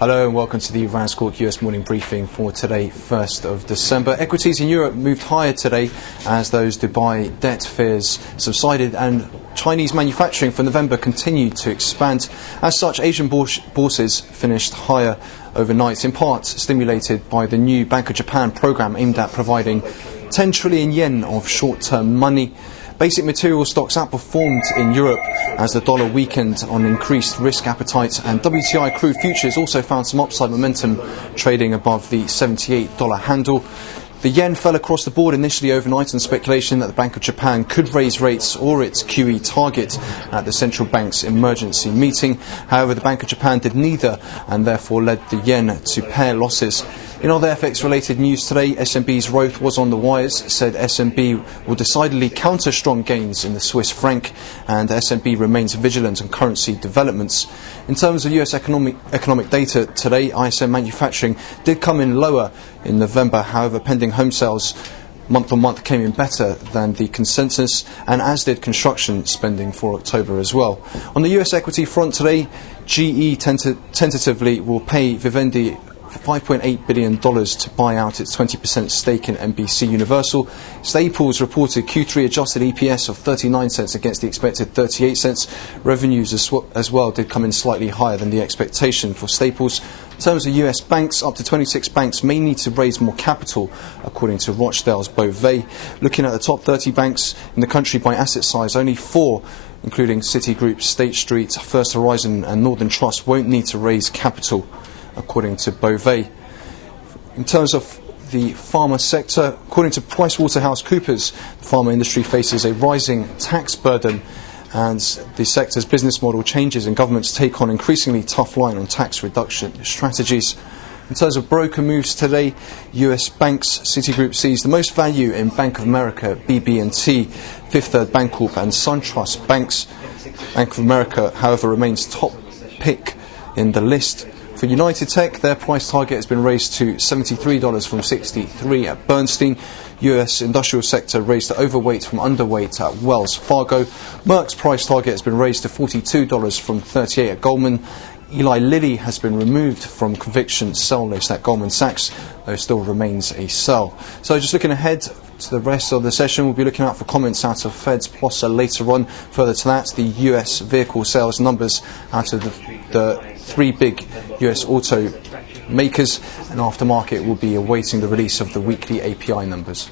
Hello and welcome to the RANsquawk US morning briefing for today, 1st of December. Equities in Europe moved higher today as those Dubai debt fears subsided and Chinese manufacturing for November continued to expand. As such, Asian bourses finished higher overnight, in part stimulated by the new Bank of Japan program aimed at providing 10 trillion yen of short-term money. Basic material stocks outperformed in Europe as the dollar weakened on increased risk appetite, and WTI crude futures also found some upside momentum, trading above the $78 handle. The yen fell across the board initially overnight on speculation that the Bank of Japan could raise rates or its QE target at the central bank's emergency meeting. However, the Bank of Japan did neither and therefore led the yen to pair losses. In other FX-related news today, SMB's Roth was on the wires, said SMB will decidedly counter strong gains in the Swiss franc, and SMB remains vigilant on currency developments. In terms of US economic data today, ISM manufacturing did come in lower in November. However, pending home sales month-on-month came in better than the consensus, and as did construction spending for October as well. On the US equity front today, GE tentatively will pay Vivendi $5.8 billion to buy out its 20% stake in NBC Universal. Staples reported Q3 adjusted EPS of 39 cents against the expected 38 cents. Revenues as well did come in slightly higher than the expectation for Staples. In terms of US banks, up to 26 banks may need to raise more capital, according to Rochdale's Beauvais. Looking at the top 30 banks in the country by asset size, only 4, including Citigroup, State Street, First Horizon and Northern Trust, won't need to raise capital, according to Beauvais. In terms of the pharma sector, according to PricewaterhouseCoopers, the pharma industry faces a rising tax burden, and the sector's business model changes and governments take on increasingly tough line on tax reduction strategies. In terms of broker moves today, US banks, Citigroup sees the most value in Bank of America, BB&T, Fifth Third Bancorp and SunTrust banks. Bank of America, however, remains top pick in the list. For United Tech, their price target has been raised to $73 from $63 at Bernstein. US industrial sector raised to overweight from underweight at Wells Fargo. Merck's price target has been raised to $42 from $38 at Goldman. Eli Lilly has been removed from conviction sell list at Goldman Sachs, though still remains a sell. So just looking ahead to the rest of the session, we'll be looking out for comments out of Fed's Plosser later on. Further to that, the US vehicle sales numbers out of the 3 big US auto makers, and aftermarket will be awaiting the release of the weekly API numbers.